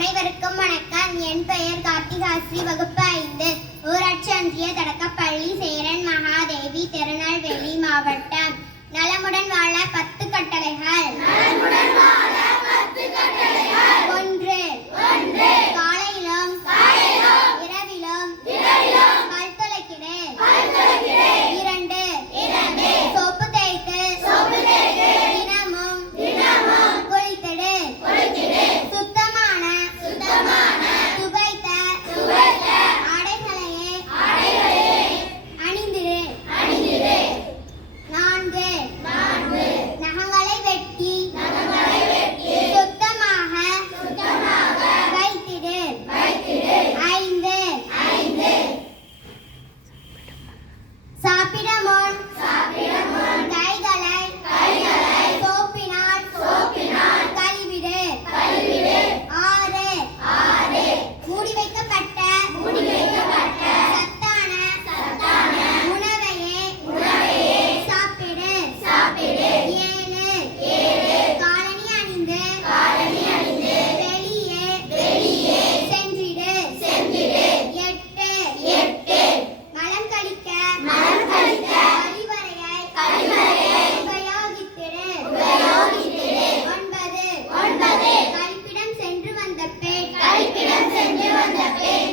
அனைவருக்கும் வணக்கம். என் பெயர் கார்த்திகாஸ்ரீ வகுப்பு ஐந்து. ஊராட்சி ஒன்றிய தொடக்கப்பள்ளி சேரன் மகாதேவி திருநெல்வேலி மாவட்டம். நலமுடன் வாழ பத்து கட்டளைகள். Buongiorno a be.